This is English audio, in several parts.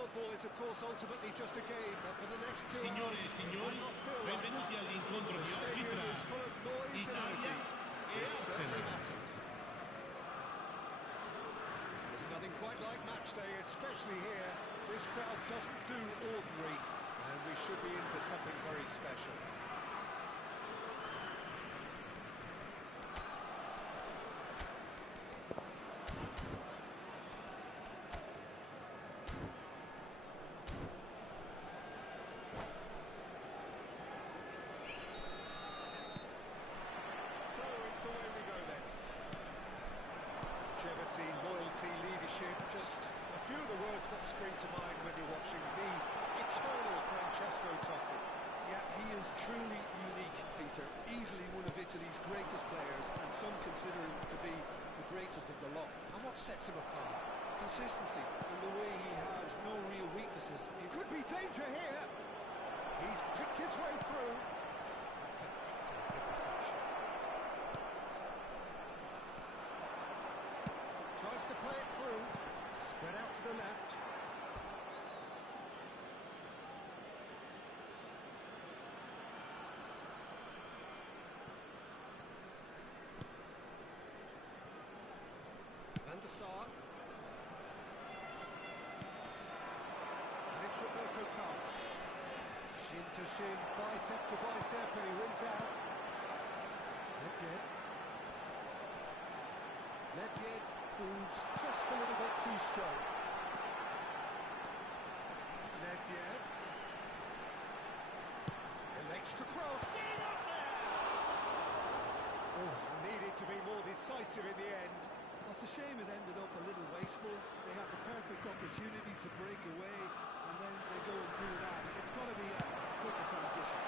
Football is of course ultimately just a game, but for the next 2 Signore hours, e signori, benvenuti all'incontro di oggi tra Italia e Arsenal. There's nothing quite like match day, especially here. This crowd doesn't do ordinary, and we should be in for something very special. So away we go then. Longevity, loyalty, leadership, just a few of the words that spring to mind when you're watching the eternal Francesco Totti. Yeah, he is truly unique, Peter. Easily one of Italy's greatest players, and some consider him to be the greatest of the lot. And what sets him apart? Consistency, and the way he has no real weaknesses. It could be danger here. He's picked his way through. That's an excellent interception. Tries to play it through, spread out to the left. Van der Sar. And it's Roberto Carlos. Shin to shin, bicep to bicep, and he wins out. Nedved proves just a little bit too strong. Nedved elects to cross. Oh, needed to be more decisive in the end. It's a shame it ended up a little wasteful. They had the perfect opportunity to break away, and then they go and do that. It's got to be a quicker transition.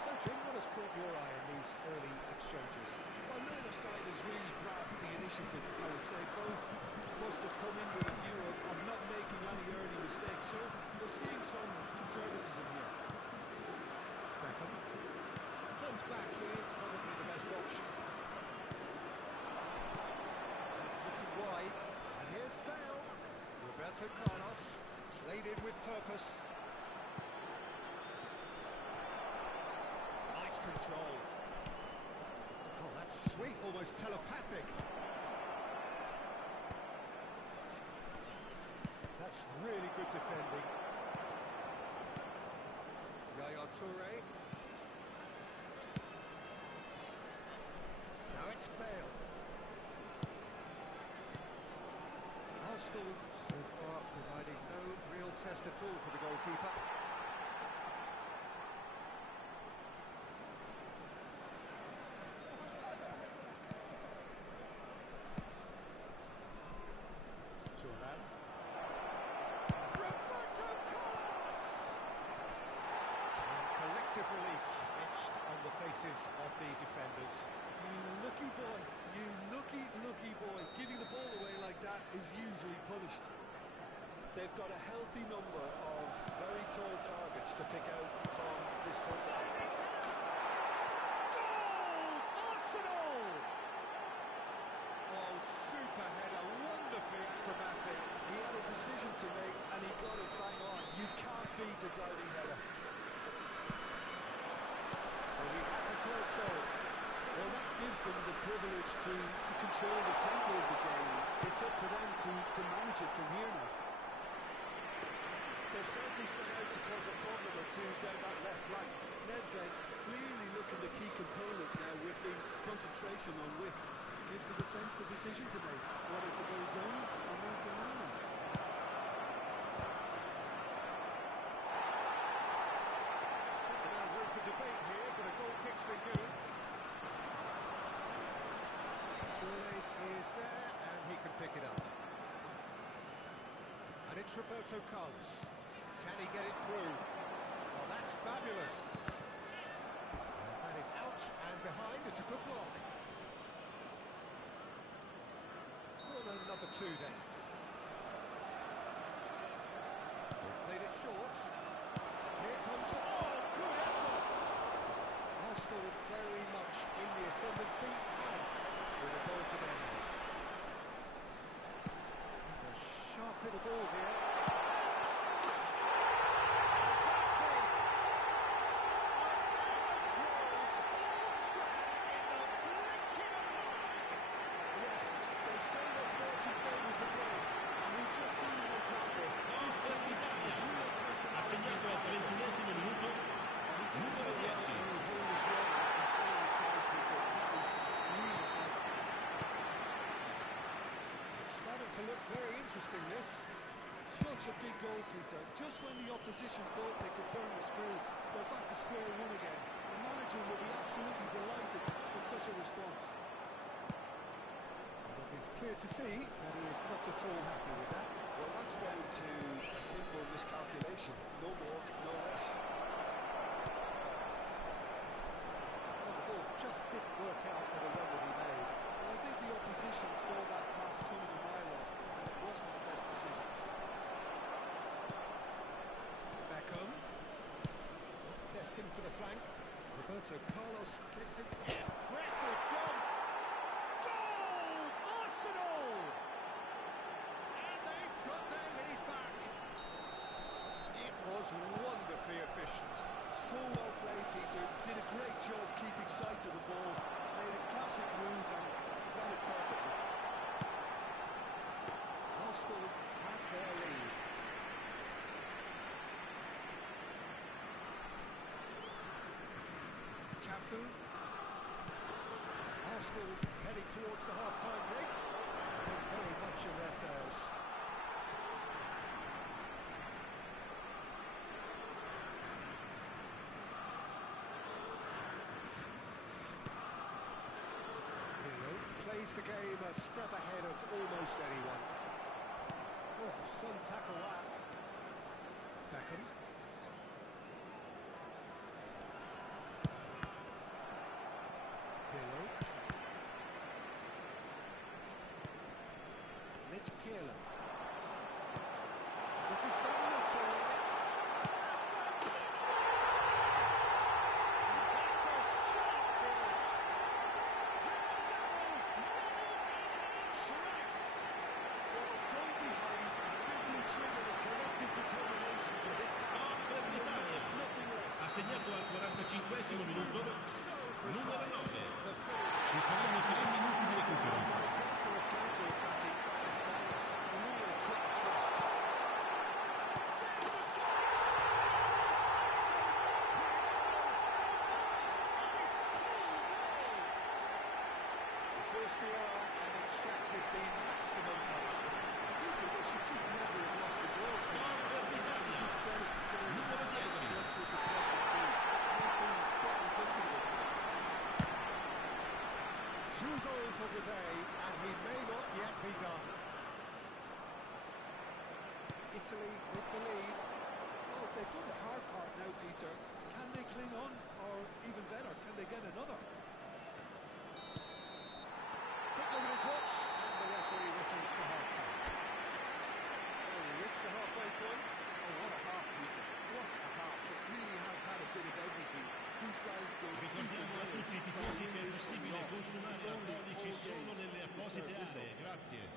So, Jim, what has caught your eye in these early exchanges? Well, neither side has really grabbed the initiative, I would say. Both must have come in with a view of not making any early mistakes. So, we're seeing some conservatism here. Beckham turns back here, probably the best option. Wide, and here's Bale. Roberto Carlos, played in with purpose. Nice control. Oh, that's sweet, almost telepathic. That's really good defending. Yaya Touré. Now it's Bale. Arsenal so far providing no real test at all for the goalkeeper. Turan. Roberto Carlos! And collective relief etched on the faces of the defenders. You lucky boy, you lucky boy. Giving the ball away like that is usually punished. They've got a healthy number of very tall targets to pick out from this country. Goal! Arsenal! Oh, super header, wonderfully acrobatic. He had a decision to make and he got it bang on. You can't beat a diving header. So we have the first goal. Well, that gives them the privilege to control the tempo of the game. It's up to them to manage it from here now. They're certainly set out to cause a problem or two down that left flank. Nedved clearly looking the key component now with the concentration on width. Gives the defence a decision to make, whether to go zone or man-to-man now. Certain amount of room for debate here, but a goal kick's been given. Touré is there, and he can pick it up. And it's Roberto Carlos. Can he get it through? Oh, that's fabulous. And that is out and behind. It's a good block. Corner number 2 then. They've played it short. Here comes the... Oh, good effort! Arsenal very much in the ascendancy and with a goal to their name. It's a sharp such a big goal, Peter. Just when the opposition thought they could turn the screw, they're back to square one again. The manager will be absolutely delighted with such a response. But it's clear to see that he is not at all happy with that. Well, that's down to a simple miscalculation. No more, no less. Well, the ball just didn't work out for the run that he made. Well, I think the opposition saw that pass coming a mile off, and it wasn't the best decision. Beckham. It's destined for the flank. Roberto Carlos gets it. Impressive jump. Goal! Arsenal! And they've got their lead back. It was wonderfully efficient. So well played, Peter. Did a great job keeping sight of the ball. Made a classic move and ran it perfectly. Arsenal have their lead. Cafu. Arsenal heading towards the half-time break. They're very much in their sails. Pirlo plays the game a step ahead of almost anyone. Oh, some tackle that. Beckham. Pirlo. And it's Pirlo. This is Van Nistelrooy. And Van Nistelrooy! And that's a sharp finish. Well, going behind and simply triggered a collective determination to hit nothing less. Ha segnato al 45esimo minuto numero 9. The finish. Ci saranno 3 minuti di recupero. It's an example of counter-attacking at its finest. A real quick twist. The first error and extracted the maximum punishment. Peter, they should just never have lost the ball. Gol per l'Italia. Numero 10. 2 goals of the day, and he may not yet be done. Italy with the lead. Well, they've done the hard part now, Peter. Can they cling on, or even better, can they get another? Quick look at his watch, and the referee whistles for half-time. So we reach the halfway point. Oh, what a half, Peter. What a half. It really has had a bit of everything. Two sides go Ricordiamo a tutti i tifosi che è possibile consumare alcolici solo nelle apposite aree. Grazie.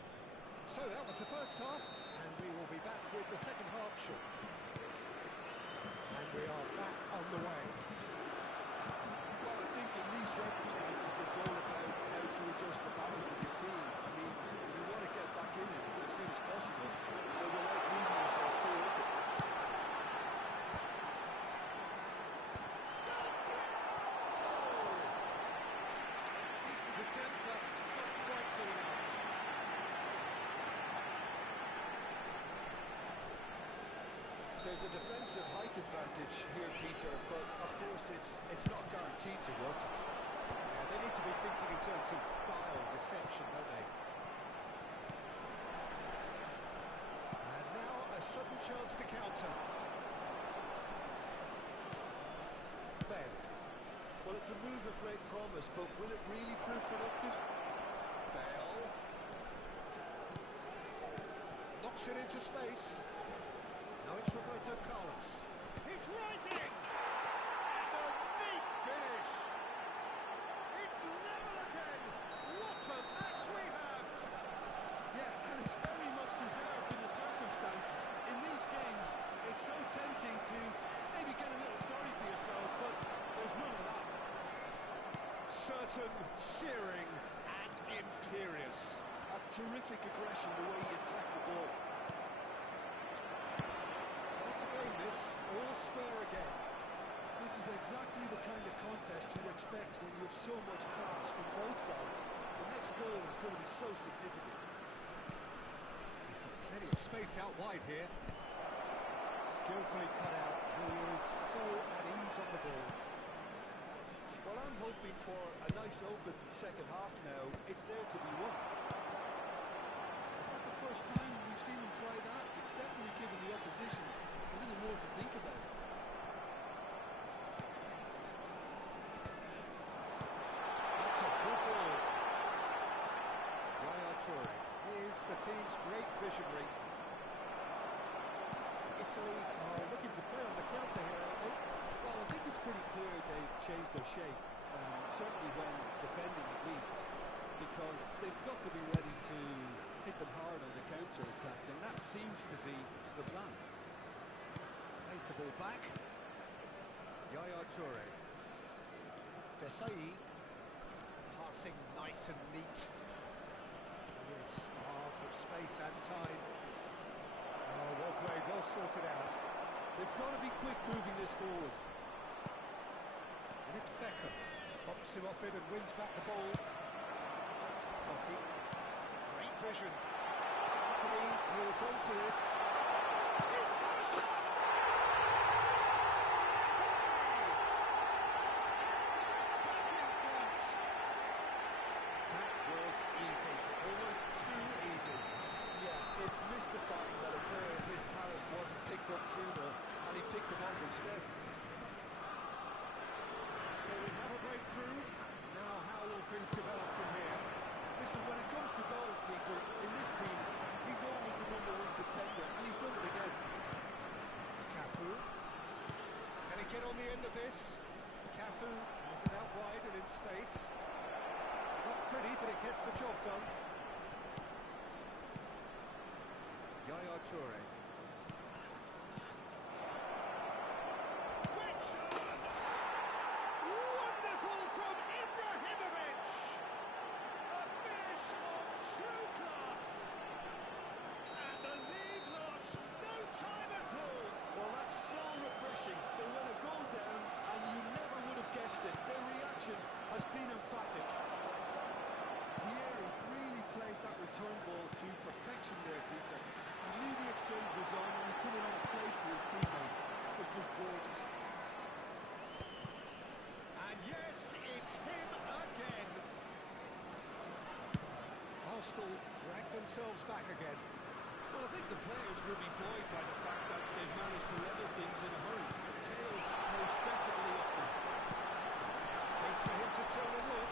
So that was the first half, and we will be back with the second half shortly. And we are back on the way. Well, I think in these circumstances, it's all about how to adjust the balance of your team. I mean, you want to get back in it as soon as possible, or you like leaving yourself too open. Decent attempt, but not quite good enough. There's a defensive height advantage here, Peter, but of course it's not guaranteed to work. Yeah, they need to be thinking in terms of guile, deception, don't they? And now a sudden chance to counter. Bale. Well, it's a move of great promise, but will it really prove productive? Bale. Knocks it into space. Now it's Roberto Carlos. It's rising! And a neat finish! It's level again! What a match we have! Yeah, and it's very much deserved in the circumstances. In these games, it's so tempting to maybe get a little sorry for yourselves, but there's none of that. Certain, searing, and imperious. That's terrific aggression, the way you attack the ball. Quite a game this, all square again. This is exactly the kind of contest you'd expect when you have so much class from both sides. The next goal is going to be so significant. He's got plenty of space out wide here. Skillfully cut out. He is so at ease on the ball. Well, I'm hoping for a nice open second half now. It's there to be won. Is that the first time we've seen him try that? It's definitely given the opposition a little more to think about. That's a good ball. Yaya Touré is the team's great visionary. Italy are looking to play on the counter here, aren't they? Well, I think it's pretty clear they've changed their shape, certainly when defending at least, because they've got to be ready to hit them hard on the counter-attack, and that seems to be the plan. Plays the ball back. Yaya Touré. Desai. Passing nice and neat. He is starved of space and time. Oh, well played, well sorted out. They've got to be quick moving this forward. And it's Beckham. Pops him off it and wins back the ball. Totti. Great vision. Anthony moves on to this. He's got a shot! That was easy. Almost too easy. Yeah, it's mystifying that a player of his talent wasn't picked up sooner, and he picked them off instead. So we have a breakthrough. Now how will things develop from here? Listen, when it comes to goals, Peter, in this team, he's always the #1 contender, and he's done it again. Cafu. Can he get on the end of this? Cafu has it out wide and in space. Not pretty, but it gets the job done. Yaya Touré. Great chance! Wonderful from Ibrahimovic! A finish of true class! And the lead lost no time at all! Well, that's so refreshing. They went a goal down, and you never would have guessed it. Their reaction has been emphatic. Vieri really played that return ball to perfection there, Peter. He knew the exchange was on, and he put it on a plate for his teammate. It was just gorgeous. And yes, it's him again. Arsenal drag themselves back again. Well, I think the players will be buoyed by the fact that they've managed to level things in a hurry. Tails most definitely up now. Space for him to turn and look.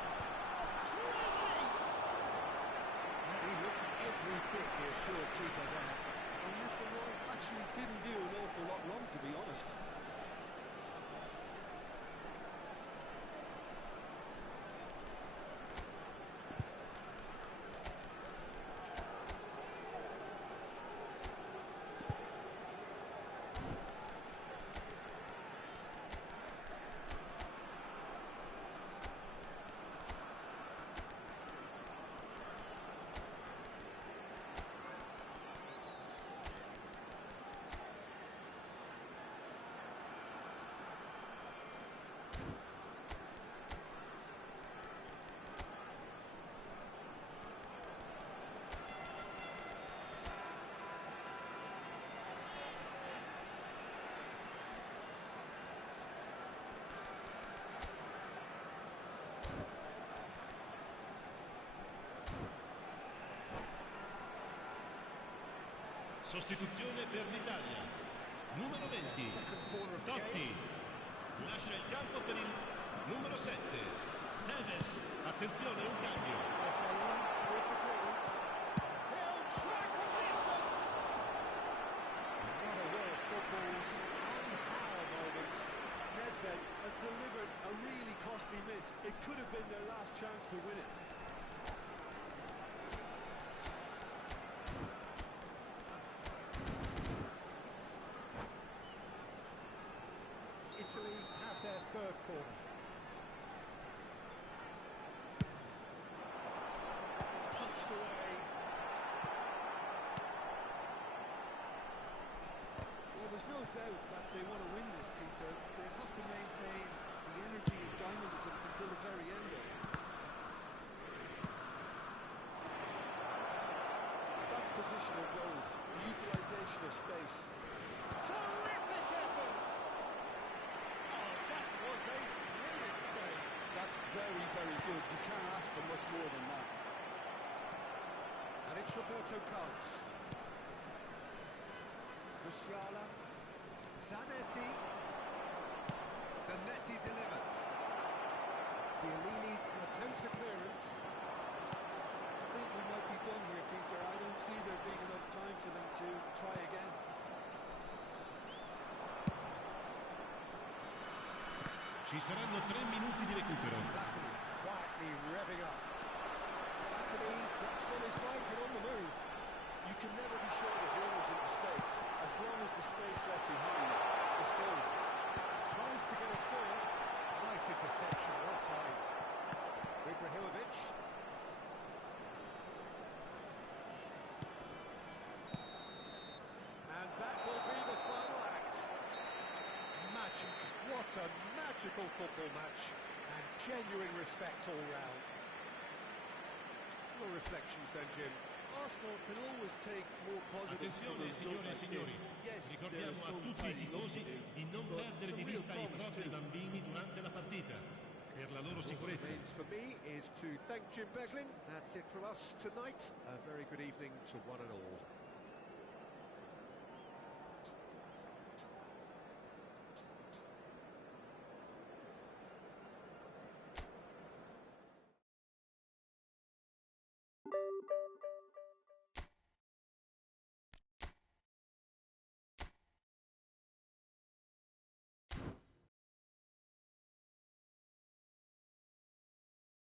And he looked every bit the assured keeper there. And Mr. Roy actually didn't do an awful lot wrong, to be honest. Sostituzione per l'Italia. Numero 20, Totti. Lascia il campo per il numero 7, Tevez. Attenzione, un cambio. With the clearance. He'll try from distance. Another way of football's unpower moments. Nedved has delivered a really costly miss. It could have been their last chance to win it. Italy have their third corner. Punched away. Well, there's no doubt that they want to win this, Peter. They have to maintain the energy and dynamism until the very end of it. That's positional goals, the utilisation of space. Terrific effort! Oh, that was a brilliant save. That's very, very good. You can't ask for much more than that. And it's Roberto Carlos. Musiala. Zanetti. Zanetti delivers. Vieri attempts a clearance. I think we might be done here, Peter. I don't see there being enough time for them to try again. Ci saranno 3 minuti di recupero. Zlatan quietly revving up. Zlatan drops on his bike and on the move. You can never be sure of runners into space, as long as the space left behind is filled. Tries to get it clear. Nice interception, well timed. Ibrahimovic. And that will be the final act. Magic. What a magical football match. And genuine respect all round. Your reflections then, Jim? Arsenal can always take more positives from a Attenzione result signore e like signori, this. Yes, there ricordiamo is a some tutti i tidying up to tifosi do, di non but perdere some di real vista i promise propri too. bambini durante la partita, per la loro All that sicurezza. remains for me is to thank Jim Beglin. That's it from us tonight. A very good evening to one and all.